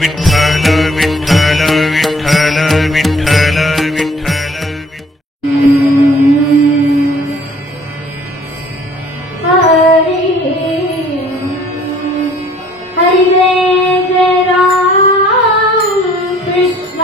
विठ्ठल विठ्ठल विठ्ठल विठ्ठल विठ्ठल हरि हरि जय राम कृष्ण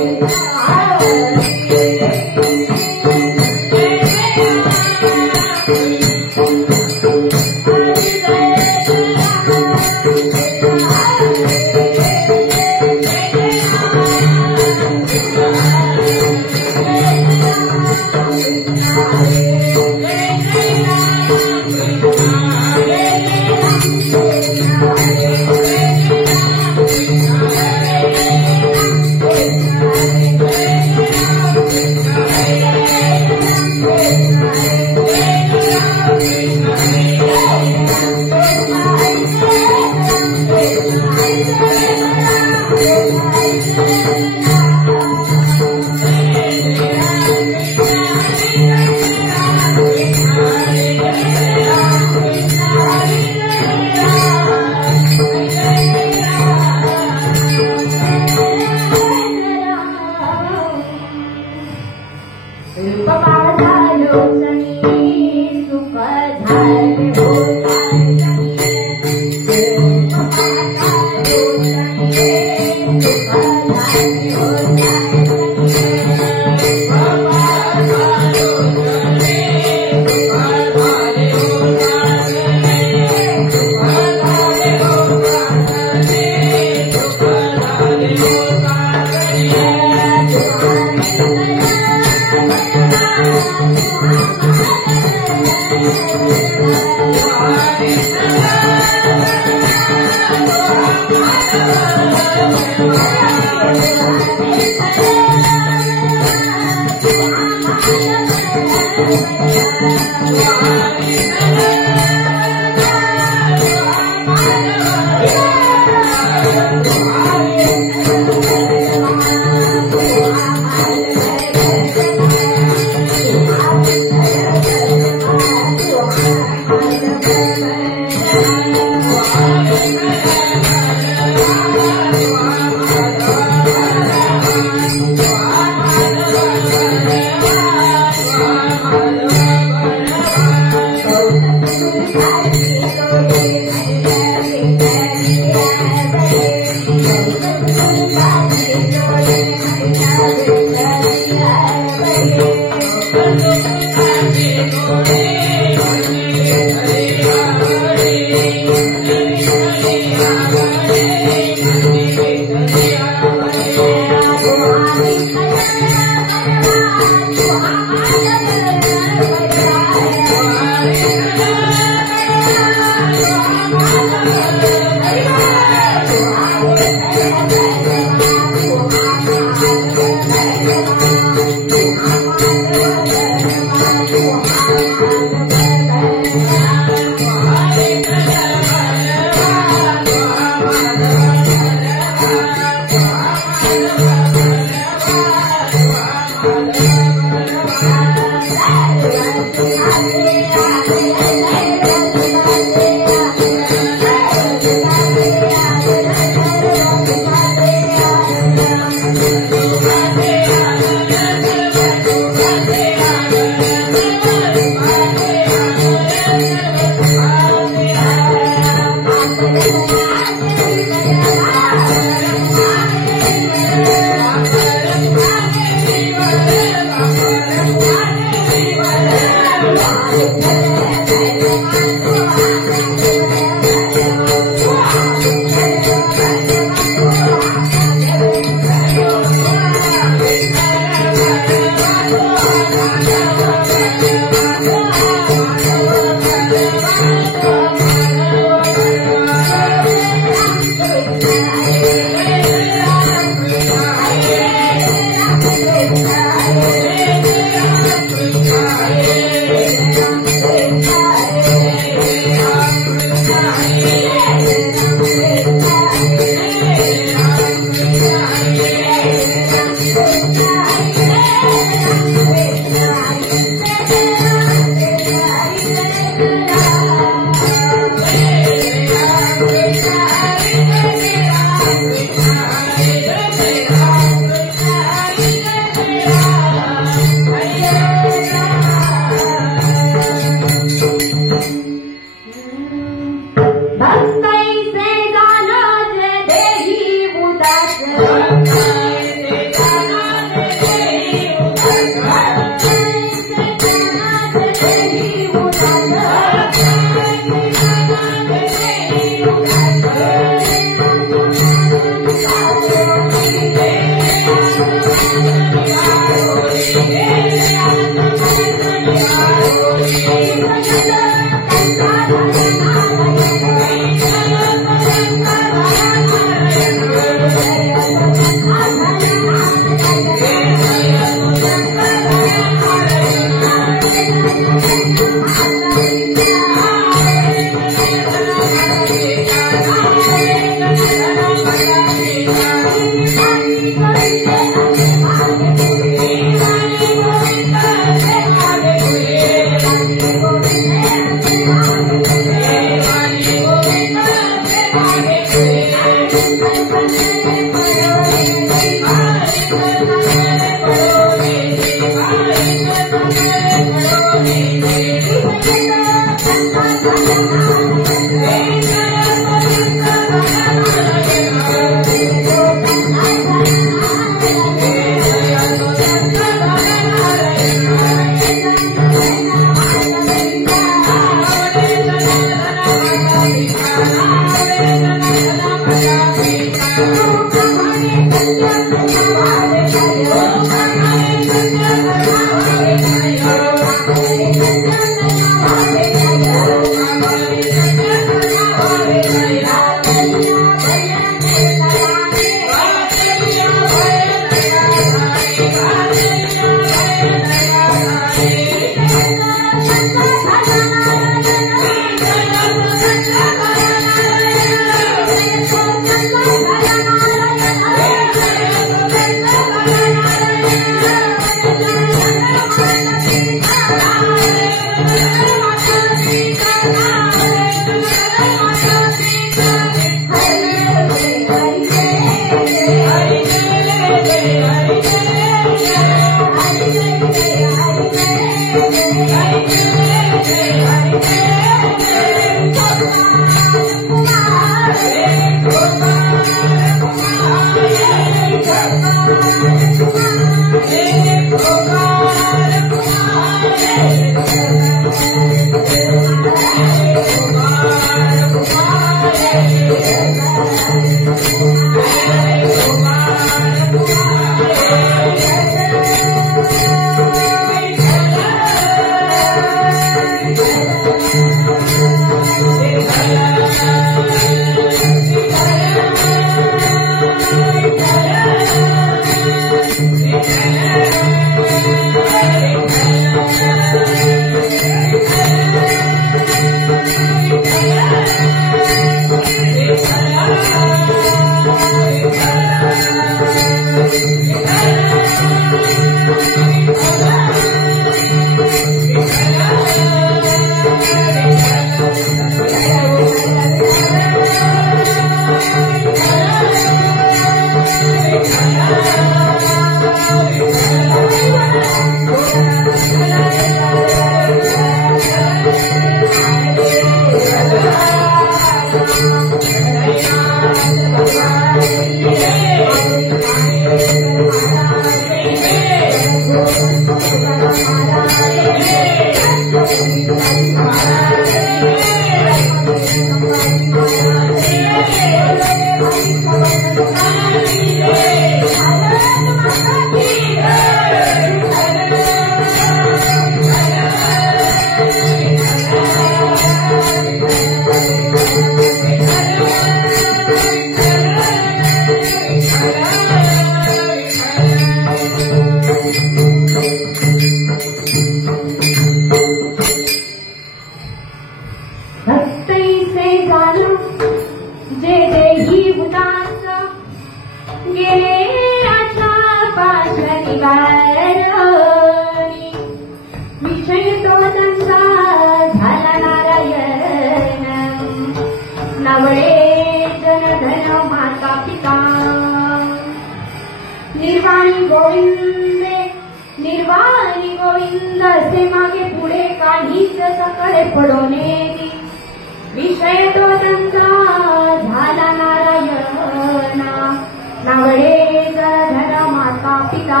नवडे धन माता पिता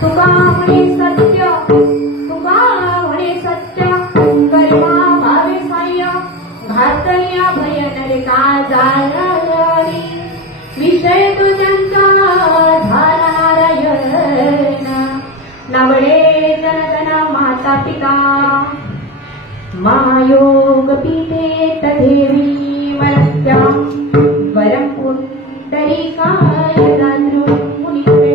तुका म्हणे सत्य कर्मा भावे साह्य घातल्या भयन का जाणारी विषय तुझ्यांचा झाला नारायण नवडे धन माता पिता महायोग पीठे तथेवी मलक्यां वरं पुंडरीकाय मुनिते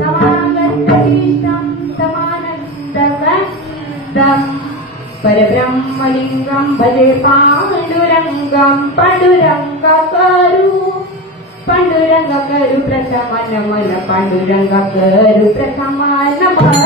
समागतगिरिष्टं समानन्दकन्दं परब्रह्मलिङ्गं भजे पाण्डुरङ्गं पाण्डुरङ्ग करू प्रथम नमन पाण्डुरङ्ग करू प्रथम नमन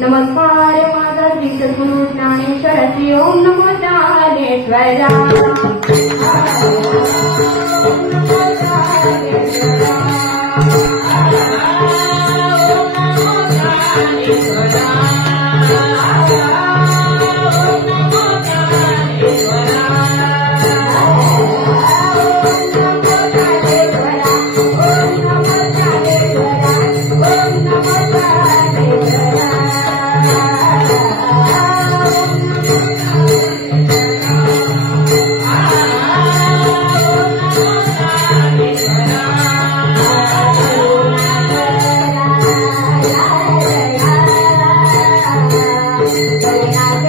नमस्कार माझा श्री सद्गुरु ज्ञानेश्वर श्री ओम नमो ज्ञानेश्वरा Hare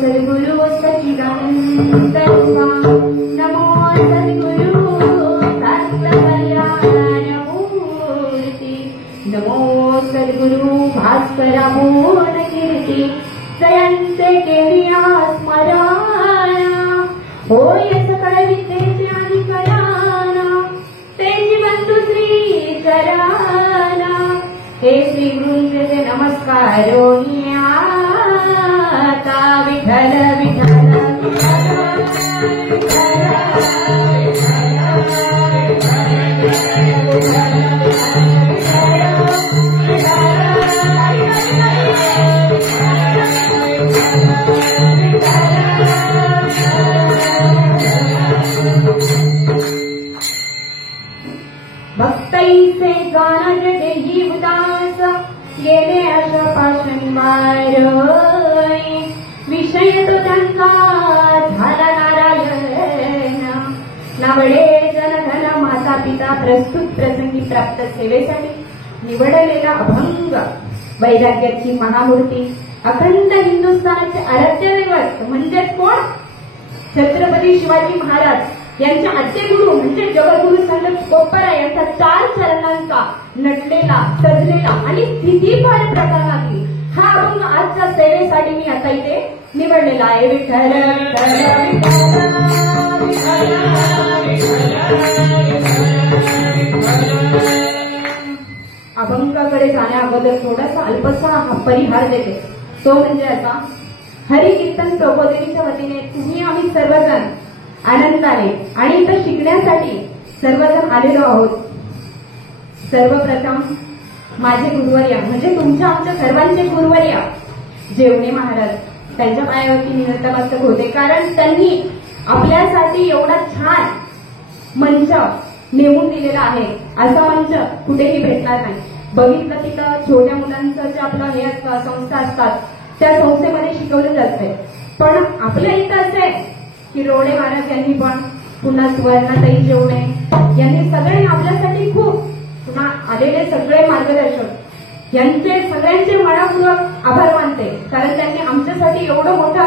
सद्गुरु सच्चिदानंद नमो सद्गुरु भक्त कल्याणमूर्ती नमो सद्गुरु भास्कर मोहन कीर्ती जयंते केलिया स्मरण होय सकळ विद्येचे अधिकरण तेजी बंधू श्री चरण हे श्री गुरुचे नमस्कार आता विठ्ठल विठ्ठल भक्ताईचे गाण देही उदास गेले अशपाशंबार विषय तो त्यांचा झाला नारायण नावडे जनधन माता पिता प्रस्तुत प्रसंगी प्राप्त सेवेसाठी निवडलेला अभंग वैराग्याची महामूर्ती अखंड हिंदुस्थानाचे आराध्य दैवत म्हणजे कोण छत्रपती शिवाजी महाराज यांच्या आद्यगुरु म्हणजे जगद्गुरु संत तुकोबराय यांचा 4 चरणांचा नटलेला सजलेला आणि स्थितीभर प्रकरणातली हा अभंग आजच्या सेवेसाठी मी आता इथे निवडलेला आहे विठ्ठल अभंगाकडे जाण्या अगोदर थोडासा अल्पसा परिहार देते तो म्हणजे असा हरिकीर्तन प्रबोधिनीच्या वतीने तुम्ही आम्ही सर्वजण आनंदाने आणि इथं शिकण्यासाठी सर्वजण आलेलो आहोत. सर्वप्रथम माझे गुरुवर्य म्हणजे तुमच्या आमच्या सर्वांचे गुरुवर्य जेवणे महाराज त्यांच्या पायावरती मी नतमस्तक होते कारण त्यांनी आपल्यासाठी एवढा छान मंच नेमून दिलेला आहे. असा मंच कुठेही भेटणार नाही. बघितलं तिथं छोट्या मुलांचं जे आपलं हे असतं संस्था असतात त्या संस्थेमध्ये शिकवले जाते पण आपल्या इथं असे की रोडे महाराज यांनी पण पुन्हा सुवर्णाताई जेवणे यांनी सगळे आपल्यासाठी खूप पुन्हा आलेले सगळे मार्गदर्शक यांचे सगळ्यांचे मनपूर्वक आभार मानते कारण त्यांनी आमच्यासाठी एवढं मोठं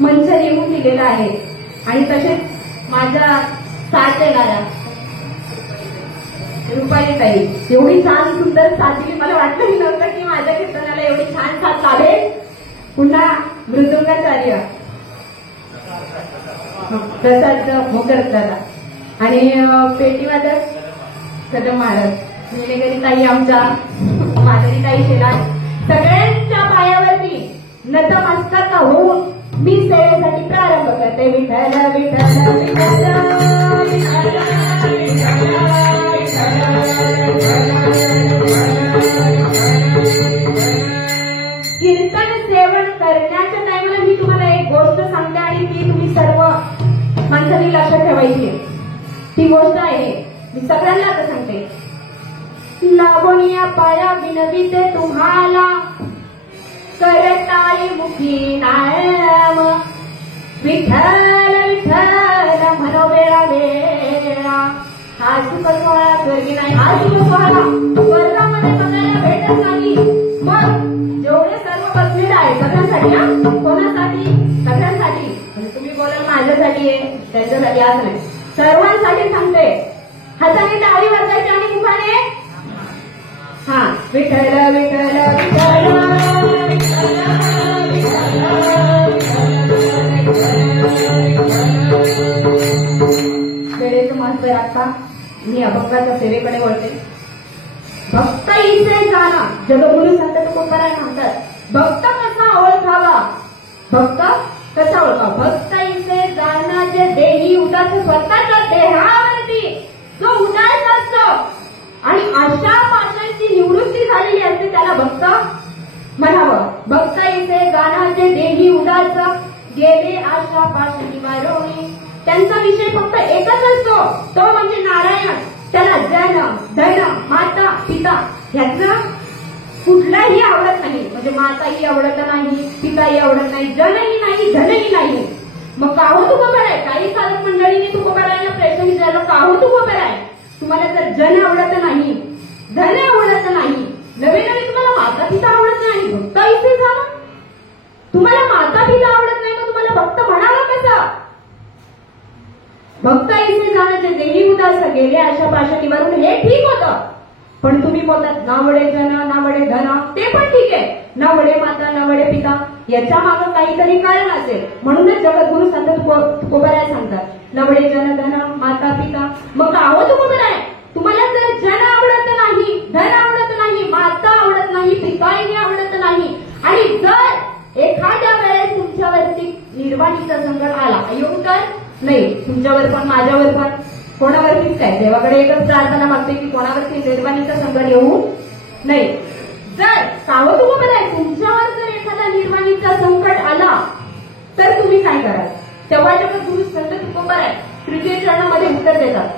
मंच नेमून दिलेलं आहे. आणि तसेच माझ्या साथ येणाऱ्या रुपालीताई एवढी छान सुंदर साथ दिली मला वाटलंही नव्हतं की माझ्या कीर्तनाला एवढी छान साथ लाभेल. पुन्हा मृदुंगाचार्य प्रसाद मोकर दादा आणि पेटीवादक कदम महाराज नीलगिरी ताई आमच्या माधुरी ताई शेलार सगळ्यांच्या पायावरती नतमस्तक होऊन मी सेवेसाठी प्रारंभ करते. विठ्ठल विठ्ठल विठ्ठल कीर्तन सेवन करण्याच्या टाइमला मी तुम्हाला एक गोष्ट सांगते आणि ती तुम्ही सर्व माणसांनी लक्षात ठेवायची. ती गोष्ट आहे मी सगळ्यांना आता सांगते. लागोनिया पाया विनविते तुम्हाला करताई मुखी नाम विठ्ठल विठ्ठल म्हणो वेळा वेळा हा सुख सोहळा स्वर्गी नाही हा सुख सोहळा स्वर्गामध्ये बघायला भेटत नाही. मग जेवढे सर्व बसलेले आहे सगळ्यांसाठी कोणासाठी सगळ्यांसाठी म्हणजे तुम्ही बोलाल माझ्यासाठी आहे त्यांच्यासाठी आज नाही सर्वांसाठी सांगते. हाताने टाळी वाजवायची आणि मुखाने हा विठ्ठल विठ्ठल विठ्ठल वेळेचं महत्व राखता मी अभंगाच्या सेवेकडे वळते. भक्त इथे जाणं जगद्गुरु संत तुकोबराय म्हणतात भक्त कसा ओळखावा भक्त कसा ओळखावा भक्त इथे जाणं जे देही उदास स्वतःच्या देहावरती जो उदास असतो आणि अशा पाशांची निवृत्ती झालेली असते त्याला भक्त म्हणावं. भक्त इथे जाणं जे देही उदास गेले आशा पाशांची वारोणी त्यांचा विषय फक्त एकच असतो तो म्हणजे नारायण. त्याला जन धन माता पिता ह्याचं कुठलाही आवडत नाही म्हणजे माताही आवडत नाही पिताही आवडत नाही जनही नाही धनही नाही. मग काहो तुकोबराय काही साधक मंडळींनी तुकोबरायला प्रश्न विचारला काहो तुकोबराय तुम्हाला जर जन आवडत नाही धन आवडत नाही नवे नवे तुम्हाला माता पिता आवडत नाही भक्त इथे जाणं तुम्हाला माता पिता आवडत नाही भक्त इथे जाण्याचे देही उदास गेले अशा पाशा निवारून हे ठीक होतं. पण तुम्ही बोलतात ना वडे जन ना वडे धन, ते पण ठीक आहे. ना वडे माता ना वडे पिता, याच्या मागे काहीतरी कारण असेल. म्हणूनच जगद्गुरु संत तुकोबाराय सांगतात ना वडे जन धन माता पिता. मग आहो तुकोबाराय, तुम्हाला जर जन आवडत नाही, धन आवडत नाही, माता आवडत नाही, पिताही आवडत नाही, आणि जर एखाद्या वेळेस तुमच्यावरती निर्वाणीचा संकट आला, येऊ तर नाही तुमच्यावर पण माझ्यावर पण कोणावरतीच काय, देवाकडे एकच प्रार्थना मागते की कोणावरती निर्वाणीचं संकट येऊ नाही. जर सावध उभं आहे, तुमच्यावर जर एखादा निर्वाणीचा संकट आला तर तुम्ही काय कराल? तेव्हा गुरु संत तुकोबाराय तृतीय चरणामध्ये उत्तर देतात,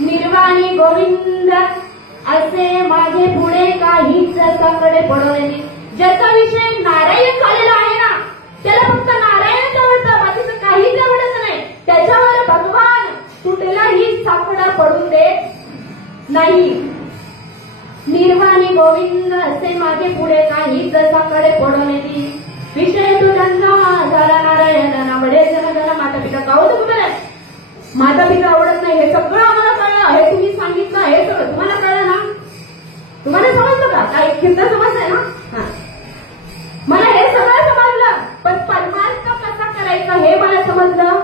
निर्वाणी गोविंद असे मागे पुढे काहीच संकटे पडवले नाही. ज्याचा विषय नारायण झालेला आहे ना, त्याला फक्त नारायणच आवडतं, बाकीचं काहीच आवडत नाही. त्याच्यावर भगवान कुठलाही सापडा पडून देत नाही. निर्वाणी गोविंद असे मागे पुढे काहीच साकडे पडवले नाही. विषय तुझा झाला नारायण नावडे जन माता पिता कावत कुठे माता पिता आवडत नाही, हे सगळं आम्हाला कळलं, हे तुम्ही सांगितलं, हे सगळं तुम्हाला कळलं ना? तुम्हाला समजलं का? काय खिंत समजलंय ना? मला हे सगळं समजलं, पण परमार्थ कसा करायचा हे मला समजलं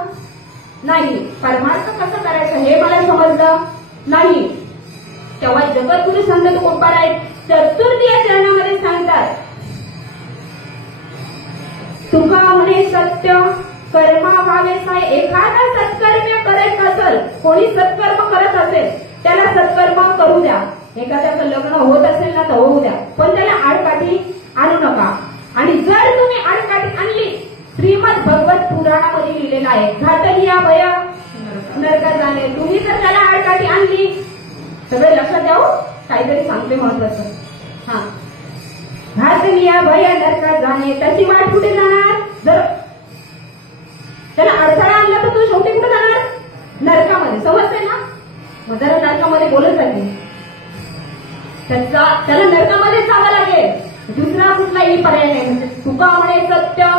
नाही. परमार्थ कसं करायचं हे मला समजलं नाही. तेव्हा जगद्गुरु संत तुकोबाराय चतुर्थीय चरणामध्ये सांगतात, तुका म्हणे सत्य कर्माभावे साय. एखादा सत्कर्म करत असेल, कोणी सत्कर्म करत असेल त्याला सत्कर्म करू द्या. एखाद्याचं लग्न होत असेल ना तर होऊ द्या, पण त्याला आडकाठी आणू नका. आणि जर तुम्ही आडकाठी आणली, श्रीमद भगवत पुराणामध्ये लिहिलेलं आहे, घातलिया भय नरकात जाणे. तुम्ही जर त्याला आडकाठी आणली, सगळे लक्षात द्या, काहीतरी सांगते महत्वाचं. हा, घातलिया भय नरकात जाणे, त्याची वाट कुठे जाणार? जर त्याला अडथळा आणला तर तू शेवटी कुठे जाणार? नरकामध्ये. समजते ना? मग जरा नरकामध्ये बोलत जाते, त्याला नरकामध्ये जावं लागेल, दुसरा कुठलाही पर्याय नाही. म्हणजे तुका म्हणे सत्य,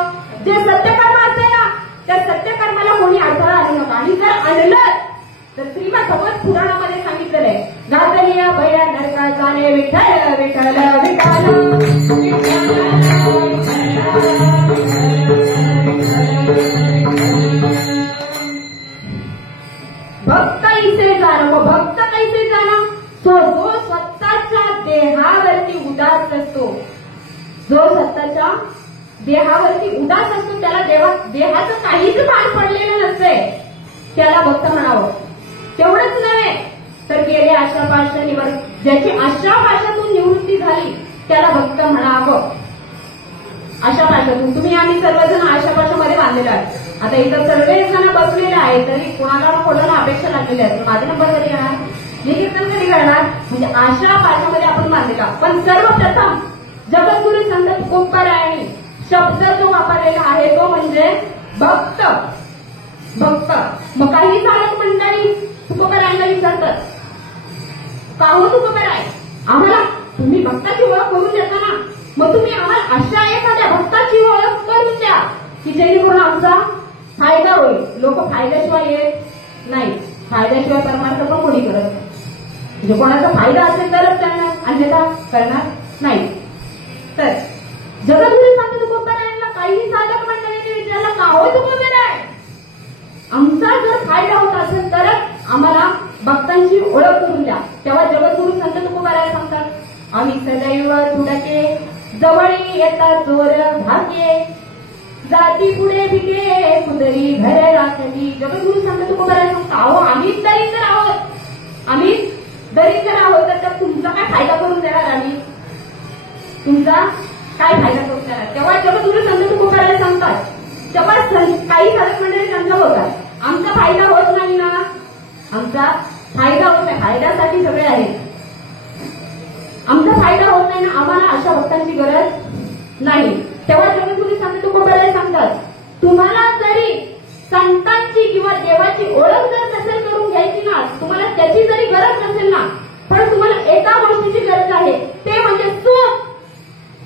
जे सत्यकर्म असते ना त्या सत्यकर्माला कोणी अडथळा आणू नका. आणि जर आणलं तर श्रीमद भगवत पुराणामध्ये सांगितलेलं आहे, घातलिया भया नरकात जाणे, विठ्ठल विठ्ठल भक्त इसे जाणं. मग भक्त कैसे जाणं? तो जो स्वतःच्या देहावरती उदास असतो, जो स्वतःच्या देहावरती उदास असतो, त्याला देहाचं काहीच भान पडलेलं नसते, त्याला भक्त म्हणावं. तेवढंच नव्हे तर गेले आशापाशा निवर, ज्याची आशापाशातून निवृत्ती झाली त्याला भक्त म्हणावं. आशापाशातून तुम्ही आम्ही सर्वजण आशापाशामध्ये बांधलेलो आहे. आता इथं सर्वजण बसलेले आहेत, तरी कोणाला कोणाला अपेक्षा लागलेली आहे, माझा नंबर कधी येणार, मी कीर्तन कधी करणार, म्हणजे आशापाशामध्ये आपण बांधलेला. पण सर्वप्रथम जगद्गुरु संत तुकोबारायांनी शब्द जो वापरलेला आहे तो म्हणजे भक्त. भक्त. मग काही साधक मंडळी तुकोबारायांना विचारतात, का हो तुकोबाराय, आम्हाला तुम्ही भक्ताची ओळख करून देता ना, मग तुम्ही आम्हाला अशा एखाद्या भक्ताची ओळख करून द्या की जेणेकरून आमचा फायदा होईल. लोक फायद्याशिवाय येत नाही, फायद्याशिवाय परमार्थ पण कोणी करत नाही. म्हणजे कोणाचा फायदा असेल तरच करणार, अन्यथा करणार नाही. तर जगद्गुरु संत तुकोबारायांना काही साधक मंडळींनी विचारलं, का हो तुकोबाराय, आमचा जर फायदा होत असेल तरच आम्हाला भक्तांची ओळख करून द्या. तेव्हा जगद्गुरु संत तुकोबाराय सांगतात, आम्ही सदैव तुडके जवळी येता चोर भाग्ये, जाती पुढे भिके कुदरी घर राखली. जगद्गुरु संत तुकोबाराय सांगतात, अहो आम्ही दरिद्र आहोत, आम्ही दरिद्र आहोत, तर तुमचा काय फायदा करून देणार आम्ही, तुमचा काय फायदा करून देणार. तेव्हा जगद्गुरु संत तुकोबाराय सांगतात, तेव्हा काही साधक मंडळी त्यांना बोलतात, आमचा फायदा होत नाही ना, आमचा फायदा होत नाही, फायद्यासाठी सगळे आहेत, आमचा फायदा होत नाही ना, आम्हाला अशा भक्तांची गरज नाही. तेव्हा जगद्गुरु संत तुकोबाराय सांगतात, तुम्हाला जरी संतांची किंवा देवाची ओळख जर नसेल करून घ्यायची ना, तुम्हाला त्याची जरी गरज नसेल ना, पण तुम्हाला एका गोष्टीची गरज आहे, ते म्हणजे सुख.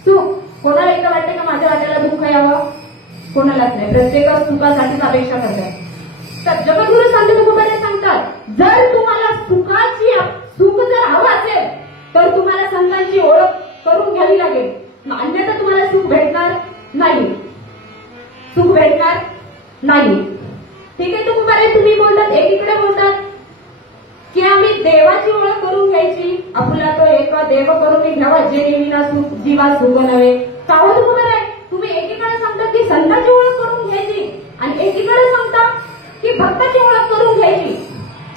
सुख. कोणाला एकदा वाटते का माझ्या वाट्याला दुःख यावं? कोणालाच नाही. प्रत्येक सुखासाठीच अपेक्षा करतात. तर जगद्गुरु संत तुकोबाराय सांगतात जर तुम्हाला सुख जर हवं असेल तर तुम्हाला संतांची ओळख करून घ्यावी लागेल, अन्यथा तुम्हाला सुख भेटणार नाही. सुख भेटणार नाही. ठीक आहे. तुम्ही बोलतात, एकीकडे बोलतात की आम्ही देवाची ओळख करून घ्यायची, आपला तो एक देव करून घ्यावा जे नेहमीना सुख जीवा सुख नव्हे. कावत आहे. तुम्ही एकीकडे सांगता की संतांची ओळख करून घ्यायची आणि एकीकडे सांगता की भक्ताची ओळख करून घ्यायची.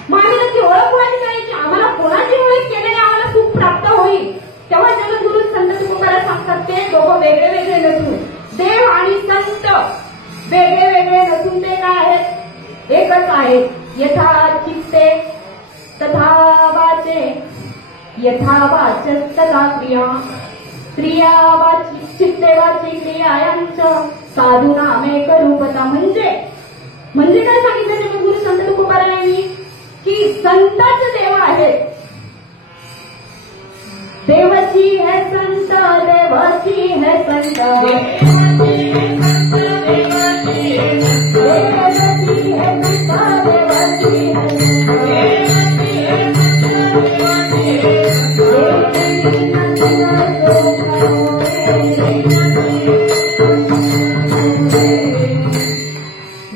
मग आम्ही त्याची ओळख कोणाची करायची? आम्हाला कोणाची ओळख केल्याने आम्हाला सुख प्राप्त होईल? तेव्हा जगद्गुरु संत तुकोबारा सांगतात ते दोघं वेगळे वेगळे नसून, देव आणि संत वेगळे वेगळे नसून ते काय आहेत? एकच आहेत. यथा चित्ते तथा वाचे, यथा वाच तथा क्रिया, क्रिया वाची चित्ते वाची क्रिया यांचं साधूनामेक रूपता. म्हणजे काय सांगितलं जगद्गुरु संत तुकोबारा यांनी? की संताच देव आहेत. देवाची है संत, देवाची है संत, देवाची है संत, देवाची है संत,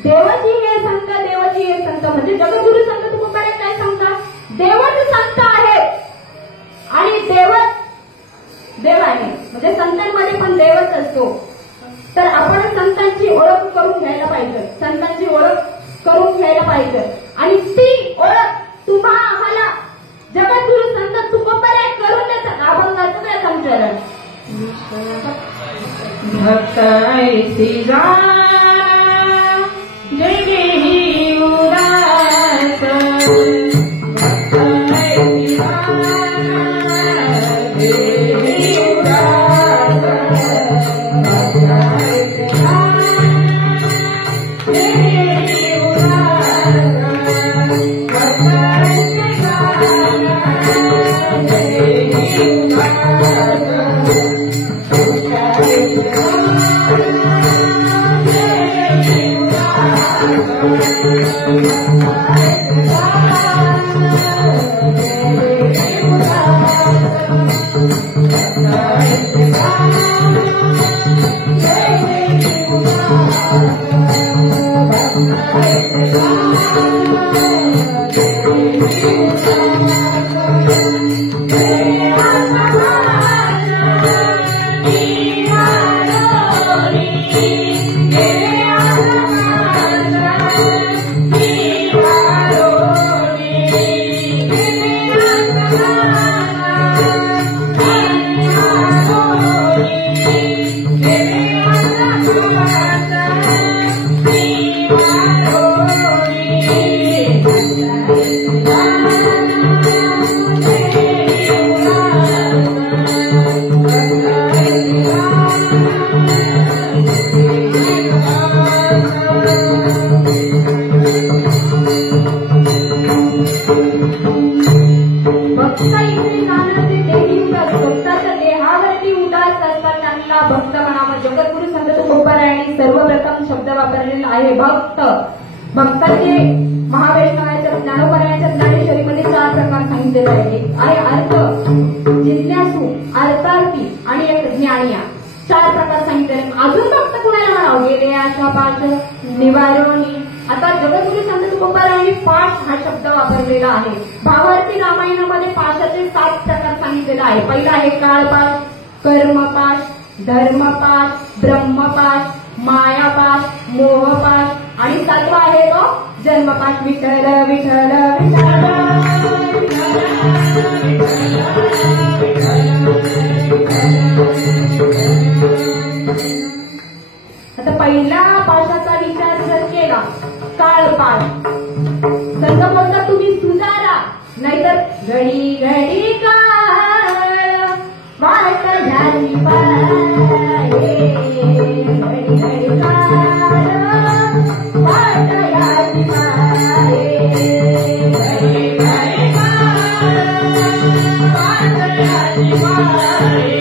देवाची है संत, देवाची है संत. म्हणजे जगद्गुरु संत तुकोबारा काय सांगतात? देवच संत आहेत आणि देवच देव आहे. म्हणजे संतांमध्ये पण देवच असतो. तर आपण संतांची ओळख करून घ्यायला पाहिजे, संतांची ओळख करून घ्यायला पाहिजे. आणि ती ओळख आम्हाला जगद्गुरु संत तुकोबारा करून देतात. अभंगाचं काय संचरण भक्त ऐसी जय उदास, भक्त म्हणावा. जगद्गुरु संत तुकोबारा यांनी सर्वप्रथम शब्द वापरलेला आहे भक्त. भक्ताचे महावैष्णवाच्या ज्ञानोबरायांच्या ज्ञानेश्वरीमध्ये 4 प्रकार सांगितलेले आहेत. एक आहे अर्थ, जिज्ञासू, अर्थार्थी आणि एक ज्ञानिया. 4 प्रकार सांगितलेले. अजून भक्त कुणाला म्हणावं? गेले आशा पाश निवारणी. आता जगद्गुरु संत तुकोबारा यांनी पाश हा शब्द वापरलेला आहे. भावार्थी रामायणामध्ये पाशाचे 7 प्रकार सांगितलेले आहे. पहिला आहे काळपाश, कर्मपाश, धर्मपाश, ब्रह्मपाश, मायापाश, मोहपाश आणि 7वा आहे तो जन्मपाश. विठ्ठल विठ्ठल विठ्ठल. आता पहिल्या पाशाचा विचार जर केला, काळपाश, संत बोलता तुम्ही सुधारा, नाहीतर घडी घडी काळ वाट झाली पाये, घडी घडी काळ वाट झाली पाये, घडी घडी काळ वाट झाली पाये,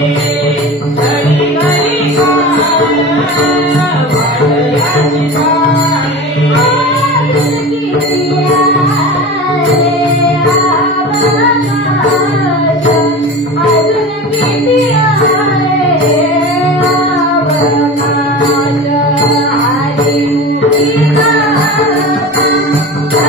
घडी घडी काळ वाट झाली पाये. ला